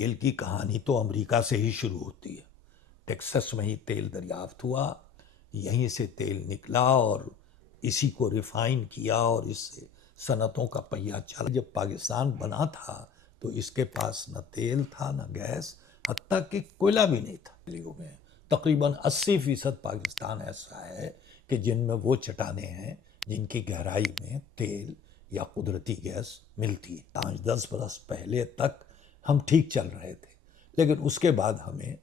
تیل کی کہانی تو امریکہ سے ہی شروع ہوتی ہے. ٹیکسس میں ہی تیل دریافت ہوا، یہیں سے تیل نکلا اور اسی کو ریفائن کیا اور اس سے صنعتوں کا پہیہ چلا. جب پاکستان بنا تھا تو اس کے پاس نہ تیل تھا نہ گیس، حتیٰ کہ کوئلہ بھی نہیں تھا. تقریباً 80% پاکستان ایسا ہے کہ جن میں وہ چٹانیں ہیں جن کی گہرائی میں تیل یا قدرتی گیس ملتی ہے. 5-10 برس پہلے تک ہم ٹھیک چل رہے تھے، لیکن اس کے بعد ہمیں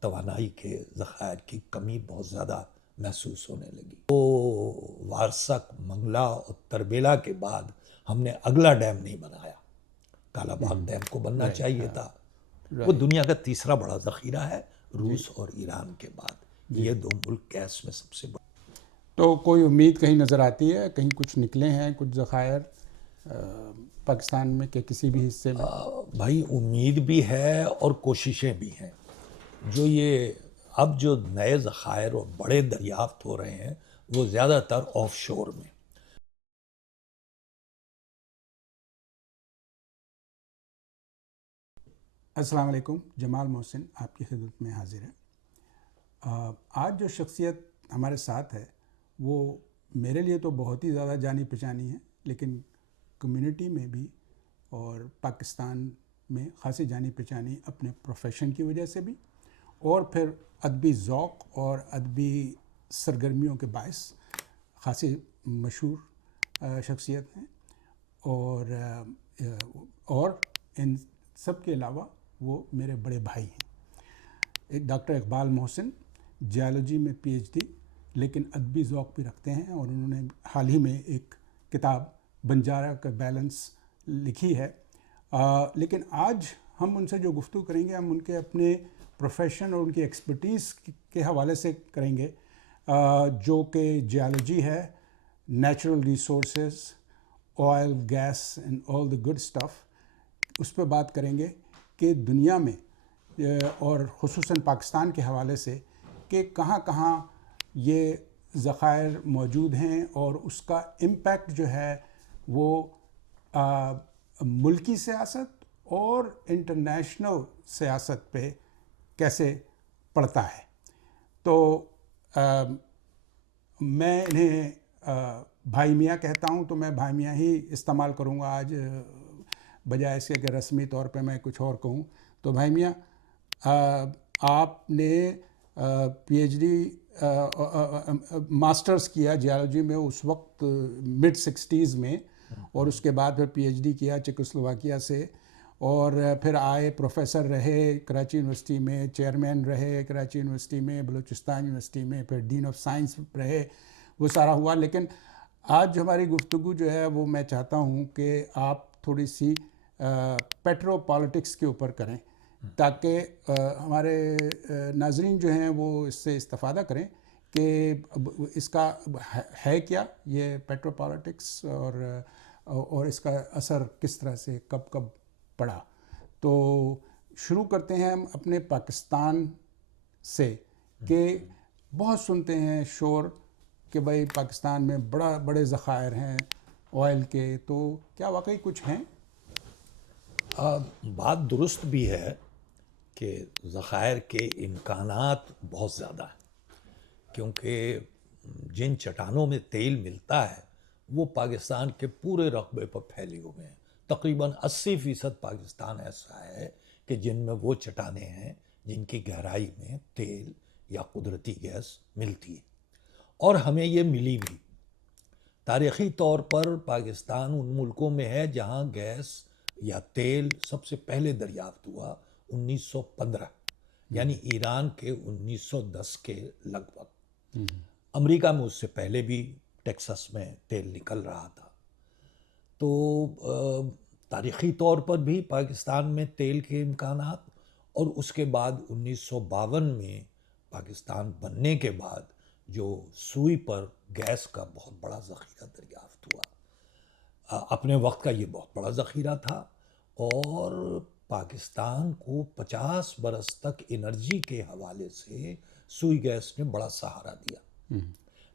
توانائی کے ذخائر کی کمی بہت زیادہ محسوس ہونے لگی. وہ وارسک، منگلا اور تربیلا کے بعد ہم نے اگلا ڈیم نہیں بنایا. کالا باغ ڈیم کو بننا چاہیے تھا. وہ دنیا کا تیسرا بڑا ذخیرہ ہے روس اور ایران کے بعد. یہ دو ملک گیس میں سب سے بڑے. تو کوئی امید کہیں نظر آتی ہے، کہیں کچھ نکلے ہیں کچھ ذخائر پاکستان میں کہ کسی بھی حصے میں؟ بھائی امید بھی ہے اور کوششیں بھی ہیں. جو یہ اب جو نئے ذخائر اور بڑے دریافت ہو رہے ہیں وہ زیادہ تر آف شور میں. السلام علیکم، جمال محسن آپ کی خدمت میں حاضر ہے. آج جو شخصیت ہمارے ساتھ ہے وہ میرے لیے تو بہت ہی زیادہ جانی پہچانی ہے، لیکن کمیونٹی میں بھی اور پاکستان میں خاصی جانی پہچانی اپنے پروفیشن کی وجہ سے بھی، اور پھر ادبی ذوق اور ادبی سرگرمیوں کے باعث خاصی مشہور شخصیت ہیں. اور ان سب کے علاوہ وہ میرے بڑے بھائی ہیں. ڈاکٹر اقبال محسن جیالوجی میں پی ایچ ڈی، لیکن ادبی ذوق بھی رکھتے ہیں، اور انہوں نے حال ہی میں ایک کتاب بنجارہ کا بیلنس لکھی ہے. لیکن آج ہم ان سے جو گفتگو کریں گے ہم ان کے اپنے پروفیشن اور ان کی ایکسپرٹیز کے حوالے سے کریں گے، جو کہ جیالوجی ہے، natural resources, oil, gas and all the good stuff. اس پہ بات کریں گے کہ دنیا میں اور خصوصاً پاکستان کے حوالے سے کہ کہاں کہاں یہ ذخائر موجود ہیں اور اس کا امپیکٹ جو ہے وہ ملکی سیاست اور انٹرنیشنل سیاست پہ کیسے پڑتا ہے. تو میں انہیں بھائی میاں کہتا ہوں، تو میں بھائی میاں ہی استعمال کروں گا آج، بجائے اس کے کہ رسمی طور پہ میں کچھ اور کہوں. تو بھائی میاں، آپ نے پی ایچ ڈی ماسٹرز کیا جیالوجی میں اس وقت مڈ 60s میں، اور اس کے بعد پھر پی ایچ ڈی کیا چیکوسلوواکیہ سے، اور پھر آئے پروفیسر رہے کراچی یونیورسٹی میں، چیئرمین رہے کراچی یونیورسٹی میں، بلوچستان یونیورسسٹی میں، پھر ڈین آف سائنس رہے. وہ سارا ہوا. لیکن آج جو ہماری گفتگو جو ہے وہ میں چاہتا ہوں کہ آپ تھوڑی سی پیٹرو پالیٹکس کے اوپر کریں، تاکہ ہمارے ناظرین جو ہیں وہ اس سے استفادہ کریں کہ اس کا ہے کیا یہ پیٹرو پالیٹکس، اور اس کا اثر کس طرح سے کب کب پڑا. تو شروع کرتے ہیں ہم اپنے پاکستان سے، کہ بہت سنتے ہیں شور کہ بھائی پاکستان میں بڑے ذخائر ہیں آئل کے، تو کیا واقعی کچھ ہیں؟ بات درست بھی ہے کہ ذخائر کے امکانات بہت زیادہ ہیں، کیونکہ جن چٹانوں میں تیل ملتا ہے وہ پاکستان کے پورے رقبے پر پھیلے ہوئے ہیں. تقریباً 80% پاکستان ایسا ہے کہ جن میں وہ چٹانیں ہیں جن کی گہرائی میں تیل یا قدرتی گیس ملتی ہے، اور ہمیں یہ ملی بھی. تاریخی طور پر پاکستان ان ملکوں میں ہے جہاں گیس یا تیل سب سے پہلے دریافت ہوا 1915، یعنی ایران کے 1910 کے لگ بھگ. امریکہ میں اس سے پہلے بھی ٹیکسس میں تیل نکل رہا تھا. تو تاریخی طور پر بھی پاکستان میں تیل کے امکانات، اور اس کے بعد 1952 میں پاکستان بننے کے بعد جو سوئی پر گیس کا بہت بڑا ذخیرہ دریافت ہوا. اپنے وقت کا یہ بہت بڑا ذخیرہ تھا، اور پاکستان کو 50 برس تک انرجی کے حوالے سے سوئی گیس نے بڑا سہارا دیا.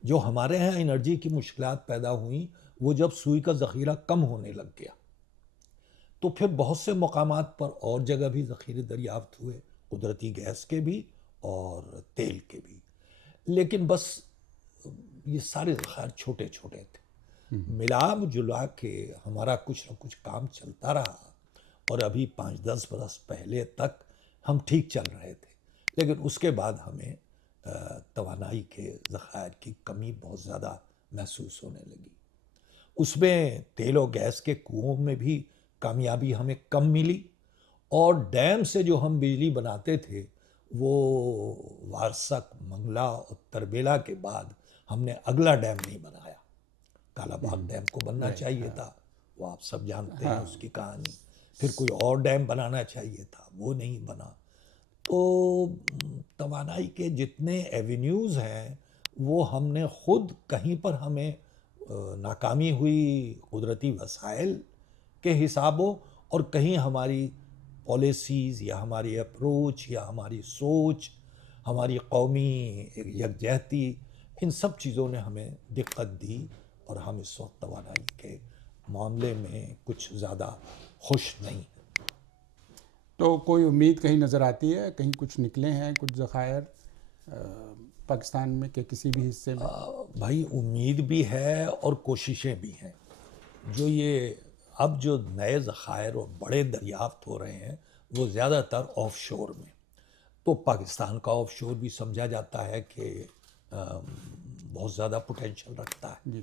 جو ہمارے ہاں انرجی کی مشکلات پیدا ہوئیں وہ جب سوئی کا ذخیرہ کم ہونے لگ گیا. تو پھر بہت سے مقامات پر اور جگہ بھی ذخیرے دریافت ہوئے، قدرتی گیس کے بھی اور تیل کے بھی، لیکن بس یہ سارے ذخائر چھوٹے چھوٹے تھے. ملا جلا کے ہمارا کچھ نہ کچھ کام چلتا رہا، اور ابھی 5-10 برس پہلے تک ہم ٹھیک چل رہے تھے، لیکن اس کے بعد ہمیں توانائی کے ذخائر کی کمی بہت زیادہ محسوس ہونے لگی. اس میں تیل و گیس کے کنوؤں میں بھی کامیابی ہمیں کم ملی، اور ڈیم سے جو ہم بجلی بناتے تھے وہ وارسک، منگلا اور تربیلا کے بعد ہم نے اگلا ڈیم نہیں بنایا. کالا باغ ڈیم کو بننا چاہیے تھا، وہ آپ سب جانتے ہیں اس کی کہانی. پھر کوئی اور ڈیم بنانا چاہیے تھا، وہ نہیں بنا. تو توانائی کے جتنے ایونیوز ہیں وہ ہم نے خود کہیں پر ہمیں ناکامی ہوئی قدرتی وسائل کے حسابوں، اور کہیں ہماری پالیسیز یا ہماری اپروچ یا ہماری سوچ، ہماری قومی یکجہتی، ان سب چیزوں نے ہمیں دقت دی، اور ہم اس وقت توانائی کے معاملے میں کچھ زیادہ خوش نہیں ہیں. تو کوئی امید کہیں نظر آتی ہے، کہیں کچھ نکلے ہیں کچھ ذخائر پاکستان میں کہ کسی بھی حصے میں؟ بھائی امید بھی ہے اور کوششیں بھی ہیں. جو یہ اب جو نئے ذخائر اور بڑے دریافت ہو رہے ہیں وہ زیادہ تر آف شور میں. تو پاکستان کا آف شور بھی سمجھا جاتا ہے کہ بہت زیادہ پوٹینشل رکھتا ہے،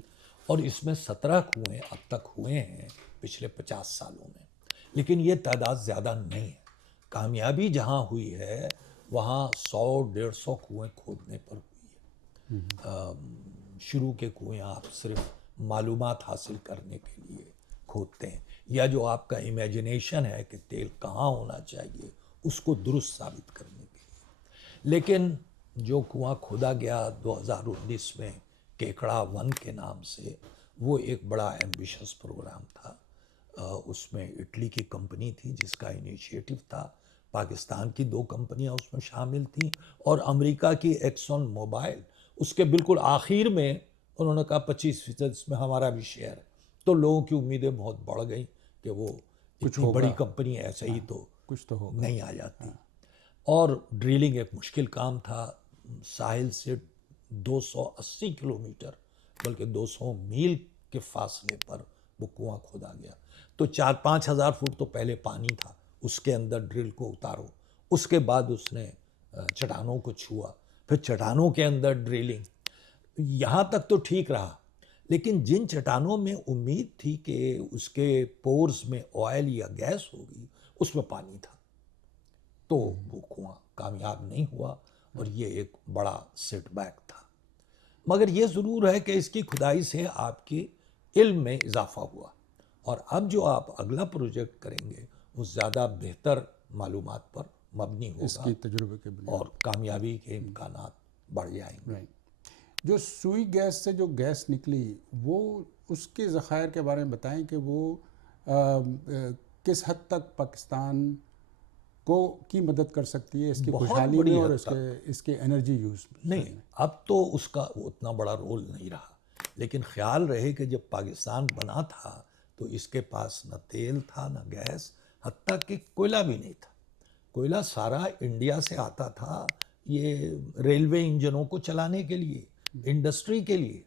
اور اس میں 17 کنویں اب تک ہوئے ہیں پچھلے 50 سالوں میں، لیکن یہ تعداد زیادہ نہیں ہے. کامیابی جہاں ہوئی ہے وہاں 100-150 کنویں کھودنے پر ہوئی ہے. شروع کے کنویں آپ صرف معلومات حاصل کرنے کے لیے کھودتے ہیں، یا جو آپ کا امیجنیشن ہے کہ تیل کہاں ہونا چاہیے اس کو درست ثابت کرنے کے لیے. لیکن جو کنواں کھودا گیا 2019 میں کیکڑا 1 کے نام سے، وہ ایک بڑا ایمبیشس پروگرام تھا. اس میں اٹلی کی کمپنی تھی جس کا انیشیٹو تھا، پاکستان کی 2 کمپنیاں اس میں شامل تھیں، اور امریکہ کی ایکسون موبائل اس کے بالکل آخر میں انہوں نے کہا 25% اس میں ہمارا بھی شیئر ہے. تو لوگوں کی امیدیں بہت بڑھ گئیں کہ وہ اتنی بڑی کمپنی ایسے ہی تو کچھ تو ہوگا نہیں آ جاتی. اور ڈرلنگ ایک مشکل کام تھا. ساحل سے 280 کلومیٹر بلکہ 200 میل کے فاصلے پر وہ کنواں کھودا گیا. تو 4-5 ہزار فٹ تو پہلے پانی تھا، اس کے اندر ڈرل کو اتارو، اس کے بعد اس نے چٹانوں کو چھوا، پھر چٹانوں کے اندر ڈرلنگ. یہاں تک تو ٹھیک رہا، لیکن جن چٹانوں میں امید تھی کہ اس کے پورز میں آئل یا گیس ہوگی اس میں پانی تھا، تو وہ کنواں کامیاب نہیں ہوا، اور یہ ایک بڑا سیٹ بیک تھا. مگر یہ ضرور ہے کہ اس کی کھدائی سے آپ کے علم میں اضافہ ہوا، اور اب جو آپ اگلا پروجیکٹ کریں گے وہ زیادہ بہتر معلومات پر مبنی اس ہوگا، کی تجربے کے بنا. اور کامیابی کے امکانات بڑھ جائیں گے. جو سوئی گیس سے جو گیس نکلی وہ اس کے ذخائر کے بارے میں بتائیں کہ وہ کس حد تک پاکستان کو کی مدد کر سکتی ہے اس کی بہت خوشحالی بڑی میں اور حد اس کے انرجی یوز میں؟ نہیں، اب تو اس کا اتنا بڑا رول نہیں رہا، لیکن خیال رہے کہ جب پاکستان بنا تھا تو اس کے پاس نہ تیل تھا نہ گیس، حتیٰ کہ کوئلہ بھی نہیں تھا. کوئلہ سارا انڈیا سے آتا تھا، یہ ریلوے انجنوں کو چلانے کے لیے، انڈسٹری کے لیے.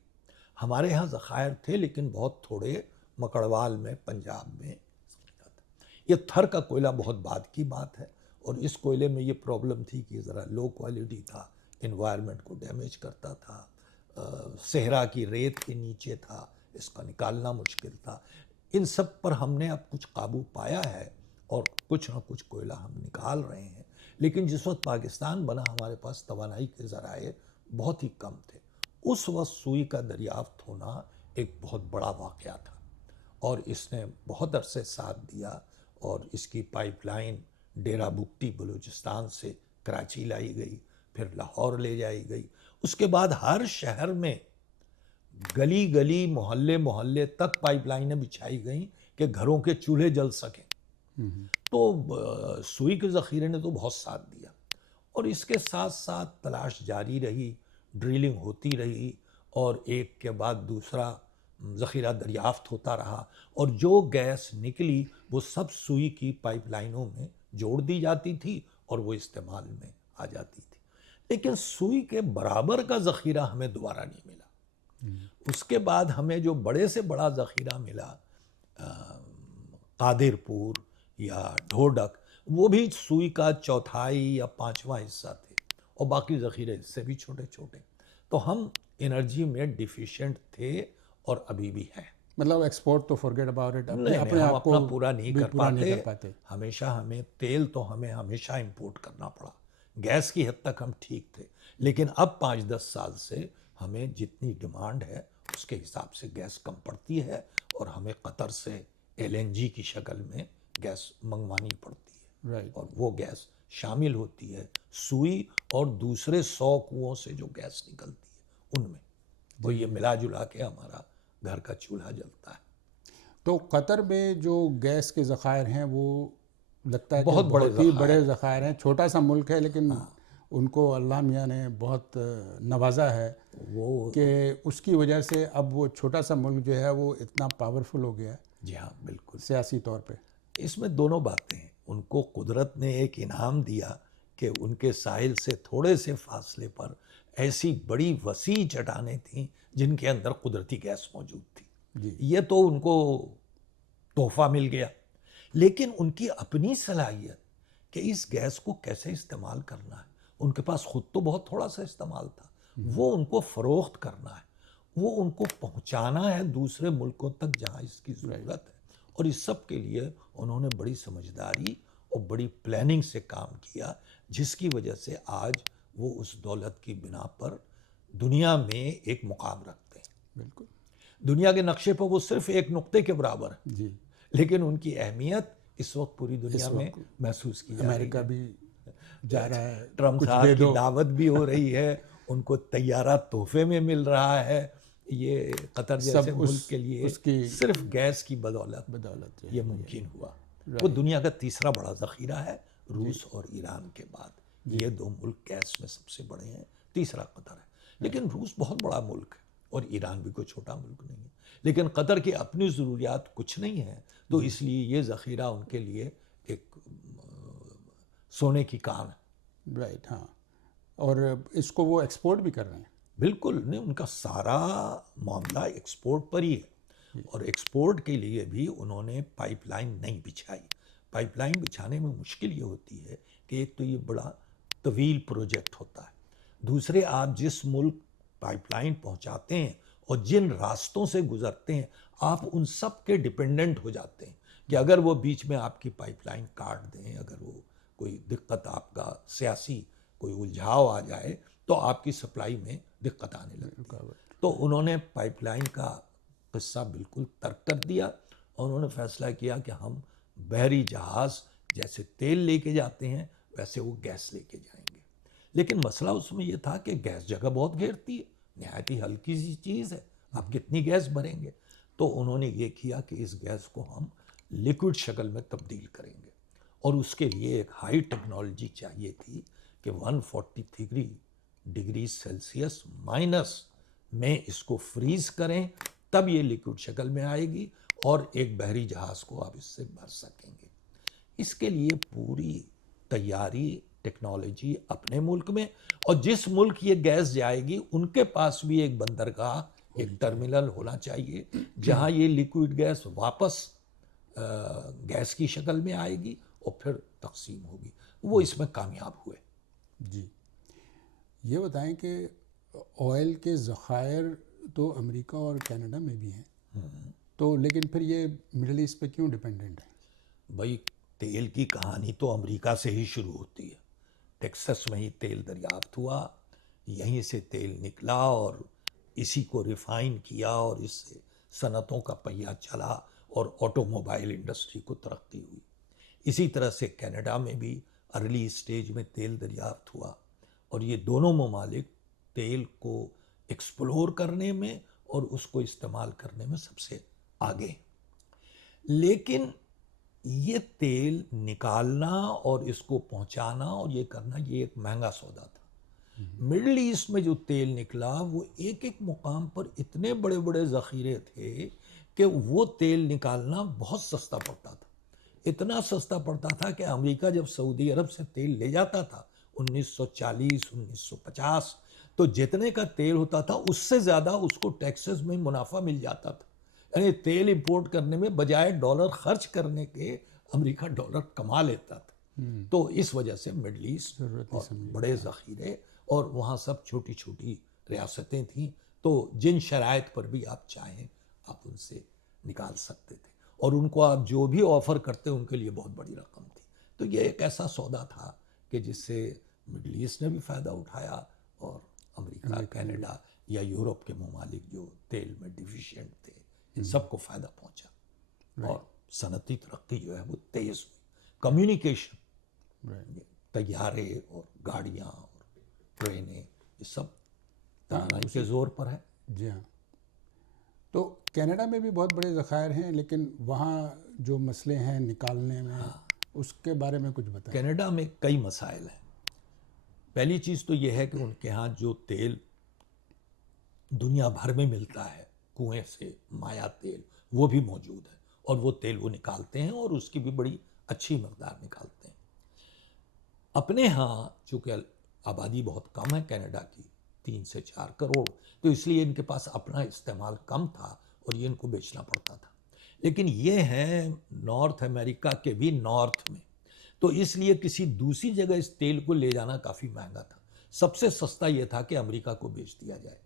ہمارے ہاں ذخائر تھے لیکن بہت تھوڑے، مکڑوال میں، پنجاب میں. یہ تھر کا کوئلہ بہت بعد کی بات ہے، اور اس کوئلے میں یہ پرابلم تھی کہ ذرا لو کوالٹی تھا، انوائرمنٹ کو ڈیمیج کرتا تھا، صحرا کی ریت کے نیچے تھا، اس کا نکالنا مشکل تھا. ان سب پر ہم نے اب کچھ قابو پایا ہے، اور کچھ نہ کچھ کوئلہ ہم نکال رہے ہیں. لیکن جس وقت پاکستان بنا ہمارے پاس توانائی کے ذرائع بہت ہی کم تھے. اس وقت سوئی کا دریافت ہونا ایک بہت بڑا واقعہ تھا، اور اس نے بہت عرصے ساتھ دیا، اور اس کی پائپ لائن ڈیرہ بگٹی بلوچستان سے کراچی لائی گئی، پھر لاہور لے جائی گئی. اس کے بعد ہر شہر میں گلی گلی، محلے محلے تک پائپ لائنیں بچھائی گئیں کہ گھروں کے چولہے جل سکیں. تو سوئی کے ذخیرے نے تو بہت ساتھ دیا، اور اس کے ساتھ ساتھ تلاش جاری رہی، ڈرلنگ ہوتی رہی، اور ایک کے بعد دوسرا ذخیرہ دریافت ہوتا رہا، اور جو گیس نکلی وہ سب سوئی کی پائپ لائنوں میں جوڑ دی جاتی تھی اور وہ استعمال میں آ جاتی تھی. لیکن سوئی کے برابر کا ذخیرہ ہمیں دوبارہ نہیں ملا. اس کے بعد ہمیں جو بڑے سے بڑا ذخیرہ ملا قادر پور یا ڈھوڈک، وہ بھی سوئی کا چوتھائی یا پانچواں حصہ تھے، اور باقی ذخیرے اس سے بھی چھوٹے چھوٹے. تو ہم انرجی میں ڈیفیشینٹ تھے اور ابھی بھی ہیں. مطلب ایکسپورٹ تو فارگیٹ اباؤٹ اٹ، نہیں، اپنے ہم آپ کو اپنا پورا نہیں کر پاتے. ہمیشہ ہمیں تیل تو ہمیں ہمیشہ امپورٹ کرنا پڑا. گیس کی حد تک ہم ٹھیک تھے، لیکن اب 5-10 سال سے ہمیں جتنی ڈیمانڈ ہے اس کے حساب سے گیس کم پڑتی ہے، اور ہمیں قطر سے LNG کی شکل میں گیس منگوانی پڑتی ہے. رائٹ. اور وہ گیس شامل ہوتی ہے سوئی اور دوسرے 100 کنوؤں سے جو گیس نکلتی ہے ان میں. وہ یہ ملا جلا کے ہمارا گھر کا چولہا جلتا ہے. تو قطر میں جو گیس کے ذخائر ہیں وہ لگتا ہے کہ بہت بڑے ہی بڑے ذخائر ہیں. چھوٹا سا ملک ہے لیکن ان کو اللہ میاں نے بہت نوازا ہے وہ کہ اس کی وجہ سے اب وہ چھوٹا سا ملک جو ہے وہ اتنا پاورفل ہو گیا ہے. جی ہاں، بالکل. سیاسی طور پہ اس میں دونوں باتیں ہیں. ان کو قدرت نے ایک انعام دیا کہ ان کے ساحل سے تھوڑے سے فاصلے پر ایسی بڑی وسیع چٹانیں تھیں جن کے اندر قدرتی گیس موجود تھی. یہ تو ان کو تحفہ مل گیا. لیکن ان کی اپنی صلاحیت کہ اس گیس کو کیسے استعمال کرنا ہے، ان کے پاس خود تو بہت تھوڑا سا استعمال تھا، وہ ان کو فروخت کرنا ہے، وہ ان کو پہنچانا ہے دوسرے ملکوں تک جہاں اس کی ضرورت ہے. اور اس سب کے لیے انہوں نے بڑی سمجھداری اور بڑی پلاننگ سے کام کیا، جس کی وجہ سے آج وہ اس دولت کی بنا پر دنیا میں ایک مقام رکھتے ہیں. بالکل دنیا کے نقشے پر وہ صرف ایک نقطے کے برابر ہے، جی. لیکن ان کی اہمیت اس وقت پوری دنیا میں محسوس کی جا رہی ہے. امریکہ بھی جا رہا ہے، ٹرمپ صاحب کی دعوت بھی ہو رہی ہے، ان کو طیارہ تحفے میں مل رہا ہے. یہ قطر جیسے ملک کے لیے صرف گیس کی بدولت یہ ممکن ہوا. وہ دنیا کا تیسرا بڑا ذخیرہ ہے روس اور ایران کے بعد. یہ دو ملک گیس میں سب سے بڑے ہیں. تیسرا قطر ہے. لیکن روس بہت بڑا ملک ہے اور ایران بھی کوئی چھوٹا ملک نہیں ہے. لیکن قطر کی اپنی ضروریات کچھ نہیں ہیں، تو اس لیے یہ ذخیرہ ان کے لیے ایک سونے کی کان ہے. رائٹ. ہاں. اور اس کو وہ ایکسپورٹ بھی کر رہے ہیں. بالکل نہیں، ان کا سارا معاملہ ایکسپورٹ پر ہی ہے. اور ایکسپورٹ کے لیے بھی انہوں نے پائپ لائن نہیں بچھائی. پائپ لائن بچھانے میں مشکل یہ ہوتی ہے کہ ایک تو یہ بڑا طویل پروجیکٹ ہوتا ہے، دوسرے آپ جس ملک پائپ لائن پہنچاتے ہیں اور جن راستوں سے گزرتے ہیں آپ ان سب کے ڈپینڈنٹ ہو جاتے ہیں کہ اگر وہ بیچ میں آپ کی پائپ لائن کاٹ دیں، اگر وہ کوئی دقت، آپ کا سیاسی کوئی الجھاؤ آ جائے تو آپ کی سپلائی میں دقت آنے لگتی ہے. تو انہوں نے پائپ لائن کا قصہ بالکل ترک کر دیا اور انہوں نے فیصلہ کیا کہ ہم بحری جہاز جیسے تیل لے کے جاتے ہیں ویسے وہ گیس لے کے جائیں گے. لیکن مسئلہ اس میں یہ تھا کہ گیس جگہ بہت گھیرتی ہے، نہایت ہی ہلکی سی چیز ہے، آپ کتنی گیس بھریں گے. تو انہوں نے یہ کیا کہ اس گیس کو ہم لیکوڈ شکل میں تبدیل کریں گے، اور اس کے لیے ایک ہائی ٹیکنالوجی چاہیے تھی کہ 143 ڈگری سیلسیس مائنس میں اس کو فریز کریں، تب یہ لیکوڈ شکل میں آئے گی اور ایک بحری جہاز کو آپ اس سے بھر سکیں گے. اس کے لیے پوری تیاری ٹیکنالوجی اپنے ملک میں، اور جس ملک یہ گیس جائے گی ان کے پاس بھی ایک بندرگاہ، ایک ٹرمینل ہونا چاہیے جہاں یہ لیکوڈ گیس واپس گیس کی شکل میں آئے گی اور پھر تقسیم ہوگی. وہ اس میں کامیاب ہوئے. جی. یہ بتائیں کہ آئل کے ذخائر تو امریکہ اور کینیڈا میں بھی ہیں، تو لیکن پھر یہ مڈل ایسٹ پہ کیوں ڈیپینڈنٹ ہے؟ بھائی تیل کی کہانی تو امریکہ سے ہی شروع ہوتی ہے. ٹیکسس میں ہی تیل دریافت ہوا، یہیں سے تیل نکلا اور اسی کو ریفائن کیا اور اس سے صنعتوں کا پہیہ چلا اور آٹو موبائل انڈسٹری کو ترقی ہوئی. اسی طرح سے کینیڈا میں بھی ارلی اسٹیج میں تیل دریافت ہوا، اور یہ دونوں ممالک تیل کو ایکسپلور کرنے میں اور اس کو استعمال کرنے میں سب سے آگے. لیکن یہ تیل نکالنا اور اس کو پہنچانا اور یہ کرنا یہ ایک مہنگا سودا تھا. مڈل ایسٹ میں جو تیل نکلا وہ ایک ایک مقام پر اتنے بڑے بڑے ذخیرے تھے کہ وہ تیل نکالنا بہت سستا پڑتا تھا. اتنا سستا پڑتا تھا کہ امریکہ جب سعودی عرب سے تیل لے جاتا تھا 1940 1950 تو جتنے کا تیل ہوتا تھا اس سے زیادہ اس کو ٹیکسز میں منافع مل جاتا تھا. یعنی تیل امپورٹ کرنے میں بجائے ڈالر خرچ کرنے کے امریکہ ڈالر کما لیتا تھا. تو اس وجہ سے مڈل ایسٹ بڑے ذخیرے اور وہاں سب چھوٹی چھوٹی ریاستیں تھیں تو جن شرائط پر بھی آپ چاہیں آپ ان سے نکال سکتے تھے اور ان کو آپ جو بھی آفر کرتے ان کے لیے بہت بڑی رقم تھی. تو یہ ایک ایسا سودا تھا کہ جس سے مڈل ایسٹ نے بھی فائدہ اٹھایا اور امریکہ کینیڈا یا یورپ کے ممالک جو تیل میں ڈیفیشینٹ تھے ان سب کو فائدہ پہنچا اور صنعتی ترقی جو ہے وہ تیز ہوئی. کمیونیکیشن طیارے اور گاڑیاں اور ٹرینیں یہ سب توانائی کے زور پر ہے. جی ہاں. تو کینیڈا میں بھی بہت بڑے ذخائر ہیں لیکن وہاں جو مسئلے ہیں نکالنے میں اس کے بارے میں کچھ بتائیں. کینیڈا میں کئی مسائل ہیں. پہلی چیز تو یہ ہے کہ ان کے ہاں جو تیل دنیا بھر میں ملتا ہے کنویں سے مایا تیل وہ بھی موجود ہے اور وہ تیل وہ نکالتے ہیں اور اس کی بھی بڑی اچھی مقدار نکالتے ہیں. اپنے ہاں چونکہ آبادی بہت کم ہے کینیڈا کی 3 سے 4 کروڑ تو اس لیے ان کے پاس اپنا استعمال کم تھا اور یہ ان کو بیچنا پڑتا تھا. لیکن یہ ہے نارتھ امریکہ کے بھی نارتھ میں تو اس لیے کسی دوسری جگہ اس تیل کو لے جانا کافی مہنگا تھا. سب سے سستا یہ تھا کہ امریکہ کو بیچ دیا جائے.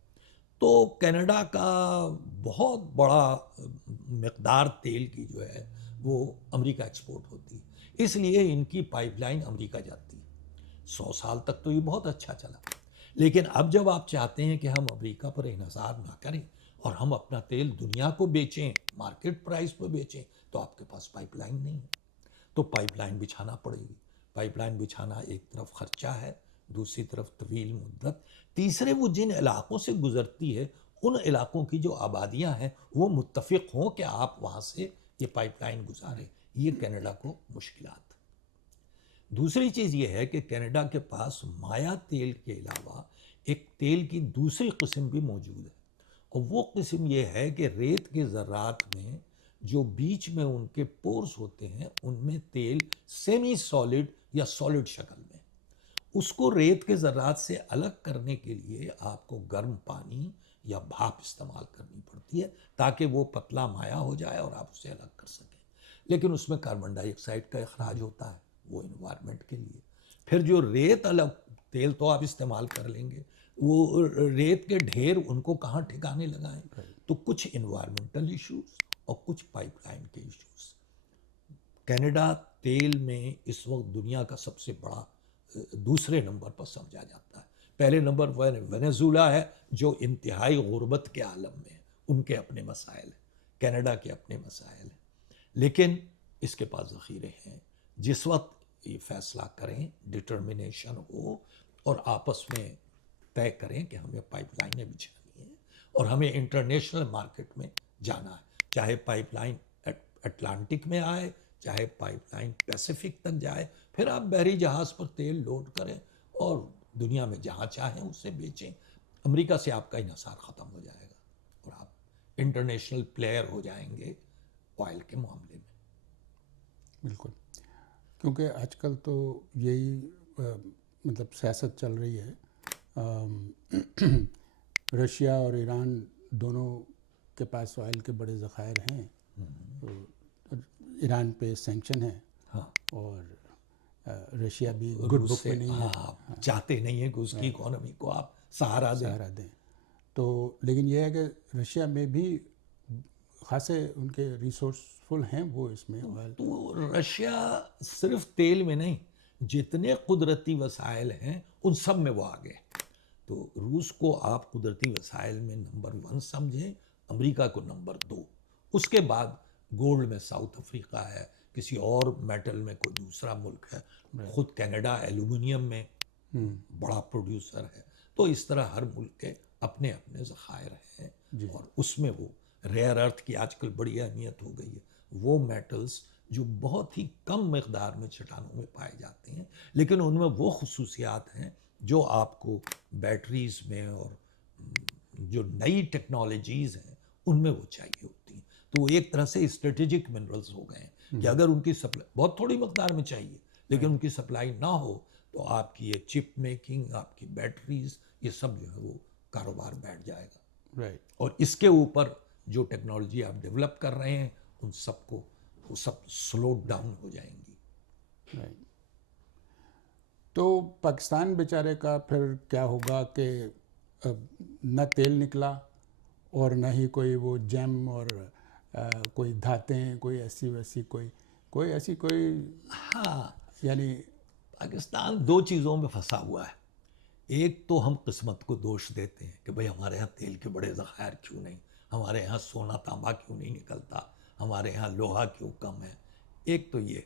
تو کینیڈا کا بہت بڑا مقدار تیل کی جو ہے وہ امریکہ ایکسپورٹ ہوتی ہے. اس لیے ان کی پائپ لائن امریکہ جاتی ہے. 100 سال تک تو یہ بہت اچھا چلا. لیکن اب جب آپ چاہتے ہیں کہ ہم امریکہ پر انحصار نہ کریں اور ہم اپنا تیل دنیا کو بیچیں مارکیٹ پرائز پہ بیچیں تو آپ کے پاس پائپ لائن نہیں ہے. تو پائپ لائن بچھانا پڑے گی. پائپ لائن بچھانا ایک طرف خرچہ ہے دوسری طرف طویل مدت. تیسرے وہ جن علاقوں سے گزرتی ہے ان علاقوں کی جو آبادیاں ہیں وہ متفق ہوں کہ آپ وہاں سے یہ پائپ لائن گزاریں. یہ کینیڈا کو مشکلات. دوسری چیز یہ ہے کہ کینیڈا کے پاس مایا تیل کے علاوہ ایک تیل کی دوسری قسم بھی موجود ہے اور وہ قسم یہ ہے کہ ریت کے ذرات میں جو بیچ میں ان کے پورز ہوتے ہیں ان میں تیل سیمی سالڈ یا سالڈ شکل میں. اس کو ریت کے ذرات سے الگ کرنے کے لیے آپ کو گرم پانی یا بھاپ استعمال کرنی پڑتی ہے تاکہ وہ پتلا مایا ہو جائے اور آپ اسے الگ کر سکیں. لیکن اس میں کاربن ڈائی آکسائڈ کا اخراج ہوتا ہے وہ انوائرمنٹ کے لیے. پھر جو ریت الگ تیل تو آپ استعمال کر لیں گے وہ ریت کے ڈھیر ان کو کہاں ٹھکانے لگائیں. تو کچھ انوائرمنٹل ایشوز اور کچھ پائپ لائن کے ایشوز. کینیڈا تیل میں اس وقت دنیا کا سب سے بڑا دوسرے نمبر پر سمجھا جاتا ہے. پہلے نمبر وینیزولا ہے جو انتہائی غربت کے عالم میں ہے. ان کے اپنے مسائل ہیں کینیڈا کے اپنے مسائل ہیں لیکن اس کے پاس ذخیرے ہیں. جس وقت یہ فیصلہ کریں ڈٹرمنیشن ہو اور آپس میں طے کریں کہ ہمیں پائپ لائنیں بچھانی ہیں اور ہمیں انٹرنیشنل مارکیٹ میں جانا ہے چاہے پائپ لائن اٹلانٹک میں آئے چاہے پائپ لائن پیسیفک تک جائے پھر آپ بحری جہاز پر تیل لوڈ کریں اور دنیا میں جہاں چاہیں اسے بیچیں. امریکہ سے آپ کا انحصار ختم ہو جائے گا اور آپ انٹرنیشنل پلیئر ہو جائیں گے آئل کے معاملے میں. بالکل. کیونکہ آج کل تو یہی مطلب سیاست چل رہی ہے. رشیا اور ایران دونوں کے پاس آئل کے بڑے ذخائر ہیں. ایران پہ سینکشن ہے اور رشیا بھی گڈ بک پہ نہیں ہے. چاہتے نہیں ہیں کہ اس کی اکانومی کو آپ سہارا دیں. تو لیکن یہ ہے کہ رشیا میں بھی خاصے ان کے ریسورسفل ہیں وہ اس میں آئل. تو رشیا صرف تیل میں نہیں جتنے قدرتی وسائل ہیں ان سب میں وہ آگے. تو روس کو آپ قدرتی وسائل میں نمبر 1 سمجھیں امریکہ کو نمبر 2. اس کے بعد گولڈ میں ساؤتھ افریقہ ہے کسی اور میٹل میں کوئی دوسرا ملک ہے. خود کینیڈا ایلومینیم میں بڑا پروڈیوسر ہے. تو اس طرح ہر ملک کے اپنے اپنے ذخائر ہیں اور اس میں وہ ریئر ارتھ کی آج کل بڑی اہمیت ہو گئی ہے. وہ میٹلز جو بہت ہی کم مقدار میں چٹانوں میں پائے جاتے ہیں لیکن ان میں وہ خصوصیات ہیں جو آپ کو بیٹریز میں اور جو نئی ٹیکنالوجیز ہیں ان میں وہ چاہیے ہوتی ہیں. تو وہ ایک طرح سے اسٹریٹجک منرلز ہو گئے ہیں کہ اگر ان کی سپلائی بہت تھوڑی مقدار میں چاہیے لیکن ان کی سپلائی نہ ہو تو آپ کی یہ چپ میکنگ، آپ کی بیٹریز، یہ سب جو ہے وہ کاروبار بیٹھ جائے گا. رائٹ. اور اس کے اوپر جو ٹیکنالوجی آپ ڈیولپ کر رہے ہیں ان سب کو وہ سب سلو ڈاؤن ہو جائیں گی. رائٹ. تو پاکستان بیچارے کا پھر کیا ہوگا کہ نہ تیل نکلا اور نہ ہی کوئی وہ جیم اور کوئی دھاتیں، کوئی ایسی ویسی کوئی ایسی کوئی ہاں، یعنی پاکستان دو چیزوں میں پھنسا ہوا ہے. ایک تو ہم قسمت کو دوش دیتے ہیں کہ بھئی ہمارے ہاں تیل کے بڑے ذخائر کیوں نہیں، ہمارے یہاں سونا تانبا کیوں نہیں نکلتا، ہمارے یہاں لوہا کیوں کم ہے. ایک تو یہ.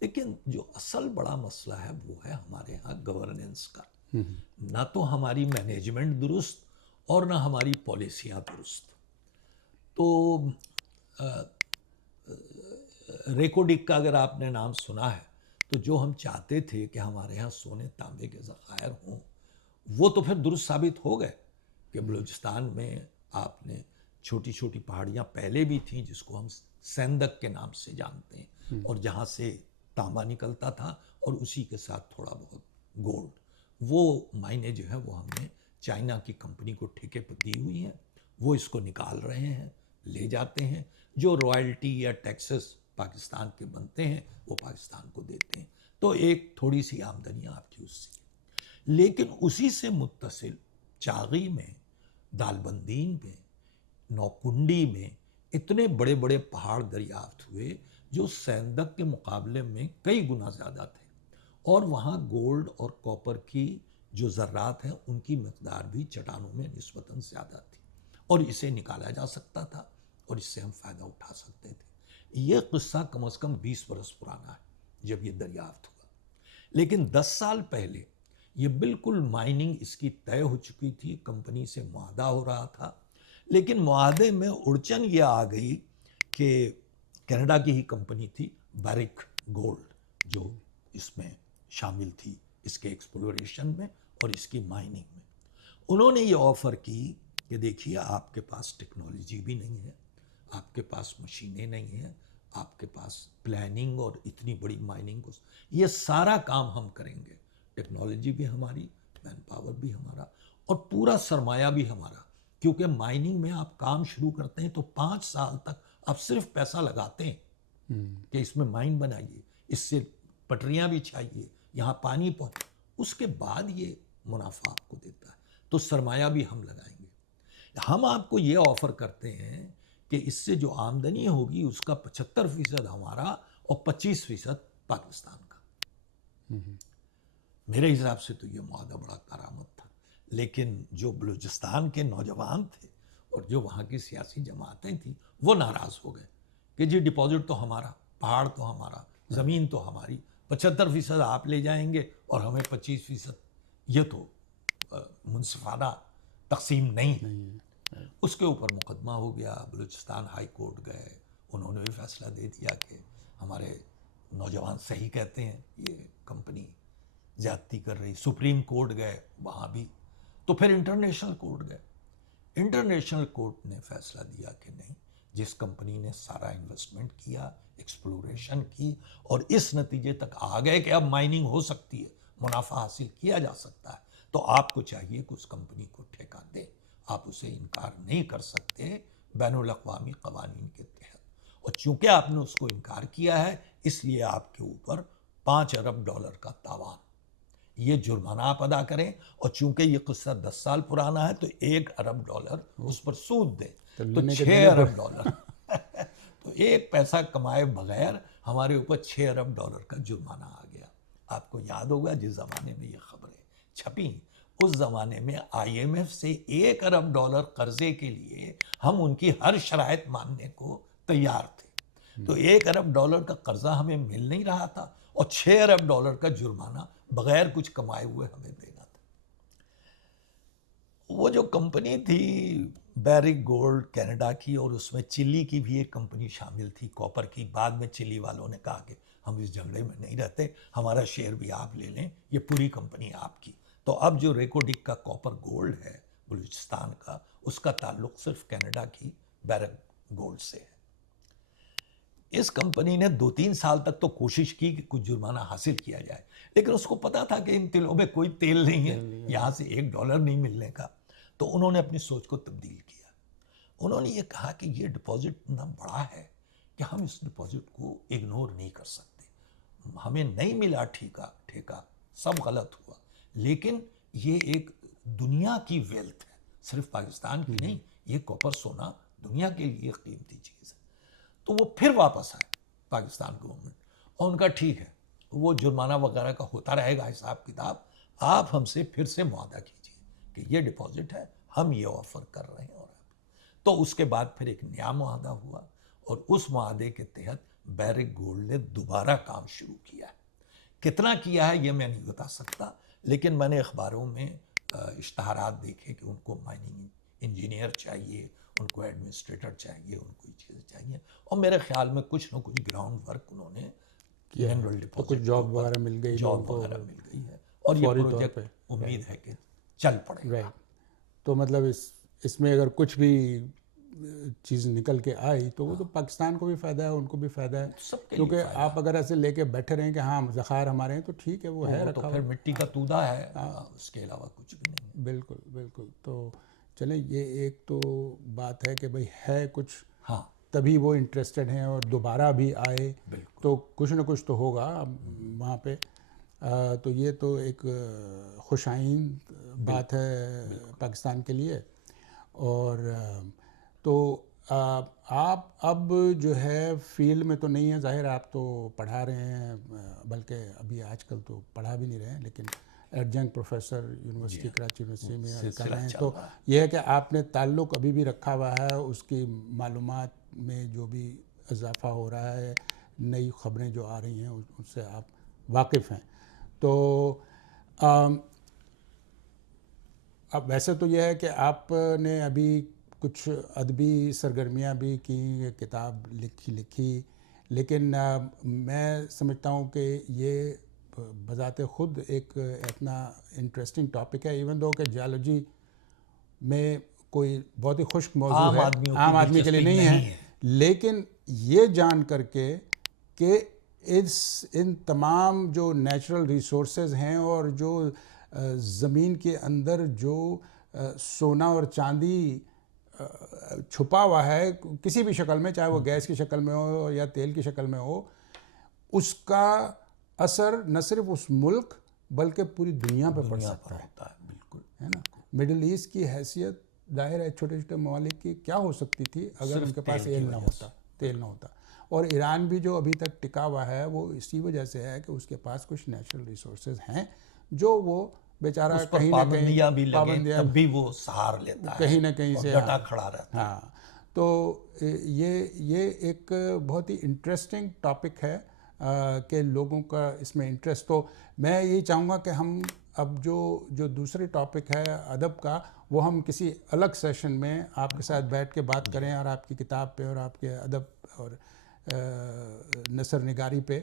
لیکن جو اصل بڑا مسئلہ ہے وہ ہے ہمارے یہاں گورننس کا. نہ تو ہماری مینجمنٹ درست اور نہ ہماری پالیسیاں درست. تو ریکوڈک کا اگر آپ نے نام سنا ہے تو جو ہم چاہتے تھے کہ ہمارے ہاں سونے تانبے کے ذخائر ہوں وہ تو پھر درست ثابت ہو گئے کہ بلوچستان میں آپ نے چھوٹی چھوٹی پہاڑیاں پہلے بھی تھیں جس کو ہم سیندک کے نام سے جانتے ہیں اور جہاں سے تانبا نکلتا تھا اور اسی کے ساتھ تھوڑا بہت گولڈ. وہ مائنیں جو ہیں وہ ہم نے چائنا کی کمپنی کو ٹھیکے پہ دی ہوئی ہیں. وہ اس کو نکال رہے ہیں، لے جاتے ہیں. جو رائلٹی یا ٹیکسز پاکستان کے بنتے ہیں وہ پاکستان کو دیتے ہیں. تو ایک تھوڑی سی آمدنیاں آپ کی اس سے. لیکن اسی سے متصل چاغی میں، دالبندین میں، نوکنڈی میں اتنے بڑے بڑے پہاڑ دریافت ہوئے جو سیندک کے مقابلے میں کئی گنا زیادہ تھے اور وہاں گولڈ اور کاپر کی جو ذرات ہیں ان کی مقدار بھی چٹانوں میں نسبتاً زیادہ تھی اور اسے نکالا جا سکتا تھا اور اس سے ہم فائدہ اٹھا سکتے تھے. یہ قصہ کم از کم 20 برس پرانا ہے جب یہ دریافت ہوا. لیکن 10 سال پہلے یہ بالکل مائننگ اس کی طے ہو چکی تھی، کمپنی سے معاہدہ ہو رہا تھا. لیکن معاہدے میں اڑچن یہ آ گئی کہ کینیڈا کی ہی کمپنی تھی بیرک گولڈ جو اس میں شامل تھی اس کے ایکسپلوریشن میں اور اس کی مائننگ میں. انہوں نے یہ آفر کی کہ دیکھیے آپ کے پاس ٹیکنالوجی بھی نہیں ہے، آپ کے پاس مشینیں نہیں ہیں، آپ کے پاس پلاننگ اور اتنی بڑی مائننگ کو یہ سارا کام ہم کریں گے. ٹیکنالوجی بھی ہماری، مین پاور بھی ہمارا اور پورا سرمایہ بھی ہمارا. کیونکہ مائننگ میں آپ کام شروع کرتے ہیں تو 5 سال تک آپ صرف پیسہ لگاتے ہیں کہ اس میں مائن بنائیے، اس سے پٹریاں بھی چاہیے، یہاں پانی پہنچے، اس کے بعد یہ منافع آپ کو دیتا ہے. تو سرمایہ بھی ہم لگائیں گے. ہم آپ کو یہ آفر کرتے ہیں کہ اس سے جو آمدنی ہوگی اس کا 75% ہمارا اور 25% پاکستان کا. میرے حساب سے تو یہ معاہدہ بڑا کارآمد تھا. لیکن جو بلوچستان کے نوجوان تھے اور جو وہاں کی سیاسی جماعتیں تھیں وہ ناراض ہو گئے کہ جی ڈپازٹ تو ہمارا، پہاڑ تو ہمارا، زمین تو ہماری، 75% آپ لے جائیں گے اور ہمیں 25%. یہ تو منصفانہ تقسیم نہیں ہے. اس کے اوپر مقدمہ ہو گیا. بلوچستان ہائی کورٹ گئے، انہوں نے بھی فیصلہ دے دیا کہ ہمارے نوجوان صحیح کہتے ہیں، یہ کمپنی زیادتی کر رہی. سپریم کورٹ گئے، وہاں بھی. تو پھر انٹرنیشنل کورٹ گئے. انٹرنیشنل کورٹ نے فیصلہ دیا کہ نہیں، جس کمپنی نے سارا انویسٹمنٹ کیا، ایکسپلوریشن کی اور اس نتیجے تک آ گئے کہ اب مائننگ ہو سکتی ہے، منافع حاصل کیا جا سکتا ہے، تو آپ کو چاہیے کہ اس کمپنی کو ٹھیکہ دیں. آپ اسے انکار نہیں کر سکتے بین الاقوامی قوانین کے تحت. اور چونکہ آپ نے اس کو انکار کیا ہے اس لیے آپ کے اوپر $5 ارب کا تاوان، یہ جرمانہ آپ ادا کریں. اور چونکہ یہ قصہ 10 سال پرانا ہے تو $1 ارب اس پر سود دیں تو $6 ارب. تو ایک پیسہ کمائے بغیر ہمارے اوپر $6 ارب کا جرمانہ آ گیا. آپ کو یاد ہوگا جس زمانے میں یہ خبریں چھپیں اس زمانے میں IMF سے $1 ارب قرضے کے لیے ہم ان کی ہر شرائط ماننے کو تیار تھے. تو $1 ارب کا قرضہ ہمیں مل نہیں رہا تھا اور $6 ارب کا جرمانہ بغیر کچھ کمائے ہوئے ہمیں دینا تھا. وہ جو کمپنی تھی بیرک گولڈ کینیڈا کی، اور اس میں چلی کی بھی ایک کمپنی شامل تھی کاپر کی. بعد میں چلی والوں نے کہا کہ ہم اس جھگڑے میں نہیں رہتے، ہمارا شیئر بھی آپ لے لیں، یہ پوری کمپنی آپ کی. تو اب جو ریکوڈک کا کاپر گولڈ ہے بلوچستان کا، اس کا تعلق صرف کینیڈا کی بیرک گولڈ سے ہے۔ اس کمپنی نے 2-3 سال تک تو کوشش کی کہ کچھ جرمانہ حاصل کیا جائے، لیکن اس کو پتا تھا کہ ان تلوں میں کوئی تیل نہیں ہے، یہاں سے $1 نہیں ملنے کا۔ تو انہوں نے اپنی سوچ کو تبدیل کیا، انہوں نے یہ کہا کہ یہ ڈپازٹ اتنا بڑا ہے کہ ہم اس ڈپازٹ کو اگنور نہیں کر سکتے، ہمیں نہیں ملا ٹھیکہ، سب غلط ہوا، لیکن یہ ایک دنیا کی ویلتھ ہے، صرف پاکستان کی نہیں، یہ کاپر سونا دنیا کے لیے قیمتی چیز ہے۔ تو وہ پھر واپس آئے پاکستان گورنمنٹ، اور ان کا ٹھیک ہے، وہ جرمانہ وغیرہ کا ہوتا رہے گا حساب کتاب، آپ ہم سے پھر سے معاہدہ کیجیے کہ یہ ڈپازٹ ہے، ہم یہ آفر کر رہے ہیں۔ اور تو اس کے بعد پھر ایک نیا معاہدہ ہوا، اور اس معاہدے کے تحت بیرک گولڈ نے دوبارہ کام شروع کیا ہے۔ کتنا کیا ہے یہ میں نہیں بتا سکتا، لیکن میں نے اخباروں میں اشتہارات دیکھے کہ ان کو مائننگ انجینئر چاہیے، ان کو ایڈمنسٹریٹر چاہیے، ان کو یہ چیزیں چاہیے، اور میرے خیال میں کچھ نہ کچھ گراؤنڈ ورک انہوں نے منرل تو ڈپازٹ کچھ جاب وغیرہ مل گئی، جاب وغیرہ مل گئی ہے، اور یہ پروجیکٹ امید ہے کہ چل پڑے گا۔ تو مطلب اس میں اگر کچھ بھی چیز نکل کے آئی تو وہ تو پاکستان کو بھی فائدہ ہے، ان کو بھی فائدہ ہے، سب کے کیونکہ آپ اگر ایسے لے کے بیٹھے رہیں کہ ہاں ذخائر ہمارے ہیں تو ٹھیک ہے، وہ ہے تو رکھا پھر مٹی کا تودا ہے، اس کے علاوہ کچھ بھی نہیں ہے۔ بالکل بالکل۔ تو چلیں، یہ ایک تو بات ہے کہ بھئی ہے کچھ، ہاں تبھی وہ انٹرسٹڈ ہیں اور دوبارہ بھی آئے، تو کچھ نہ کچھ تو ہوگا وہاں پہ۔ تو یہ تو ایک خوش آئند بات ہے پاکستان کے لیے۔ اور تو آپ اب جو ہے فیلڈ میں تو نہیں ہیں، ظاہر آپ تو پڑھا رہے ہیں، بلکہ ابھی آج کل تو پڑھا بھی نہیں رہے ہیں، لیکن adjunct professor university Karachi university میں کر رہے ہیں۔ تو یہ ہے کہ آپ نے تعلق ابھی بھی رکھا ہوا ہے، اس کی معلومات میں جو بھی اضافہ ہو رہا ہے، نئی خبریں جو آ رہی ہیں ان سے آپ واقف ہیں۔ تو اب ویسے تو یہ ہے کہ آپ نے ابھی کچھ ادبی سرگرمیاں بھی کی، کتاب لکھی، لیکن میں سمجھتا ہوں کہ یہ بذات خود ایک اتنا انٹرسٹنگ ٹاپک ہے، ایون دو کہ جیالوجی میں کوئی بہت ہی خشک موضوع ہے، عام آدمی کے لیے نہیں ہے، لیکن یہ جان کر کے کہ ان تمام جو نیچرل ریسورسز ہیں اور جو زمین کے اندر جو سونا اور چاندی چھپا ہوا ہے کسی بھی شکل میں، چاہے وہ گیس کی شکل میں ہو یا تیل کی شکل میں ہو، اس کا اثر نہ صرف اس ملک بلکہ پوری دنیا پہ پڑ سکتا ہے۔ بالکل ہے نا، مڈل ایسٹ کی حیثیت ظاہر ہے چھوٹے چھوٹے ممالک کی کیا ہو سکتی تھی اگر ان کے پاس تیل نہ ہوتا، اور ایران بھی جو ابھی تک ٹکا ہوا ہے وہ اسی وجہ سے ہے کہ اس کے پاس کچھ نیچرل ریسورسز ہیں جو وہ بیچارہ کہیں نہ کہیں پابندیاں تب بھی وہ سہار لیتا ہے، کہیں نہ کہیں سے ڈٹا کھڑا رہتا ہے۔ ہاں، تو یہ ایک بہت ہی انٹرسٹنگ ٹاپک ہے کہ لوگوں کا اس میں انٹرسٹ۔ تو میں یہی چاہوں گا کہ ہم اب جو دوسری ٹاپک ہے ادب کا، وہ ہم کسی الگ سیشن میں آپ کے ساتھ بیٹھ کے بات کریں، اور آپ کی کتاب پہ اور آپ کے ادب اور نثر نگاری پہ۔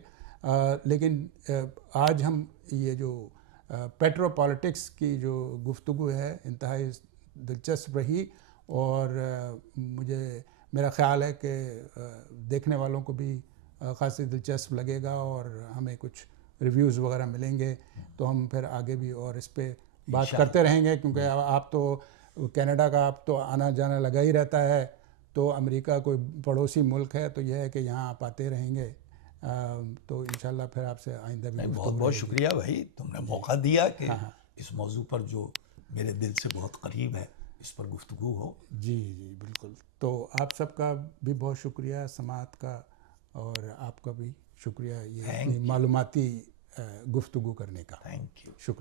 لیکن آج ہم یہ جو پیٹرو پالیٹکس کی جو گفتگو ہے انتہائی دلچسپ رہی، اور میرا خیال ہے کہ دیکھنے والوں کو بھی خاصی دلچسپ لگے گا، اور ہمیں کچھ ریویوز وغیرہ ملیں گے تو ہم پھر آگے بھی اور اس پہ بات کرتے رہیں گے، کیونکہ آپ تو کینیڈا کا آپ تو آنا جانا لگا ہی رہتا ہے، تو امریکہ کوئی پڑوسی ملک ہے، تو یہ ہے کہ یہاں آپ آتے رہیں گے۔ تو انشاءاللہ پھر آپ سے آئندہ بھی بہت بہت شکریہ بھائی، تم نے موقع دیا کہ اس موضوع پر جو میرے دل سے بہت قریب ہے اس پر گفتگو ہو۔ جی بالکل۔ تو آپ سب کا بھی بہت شکریہ سماعت کا، اور آپ کا بھی شکریہ یہ معلوماتی گفتگو کرنے کا۔ Thank you. شکریہ۔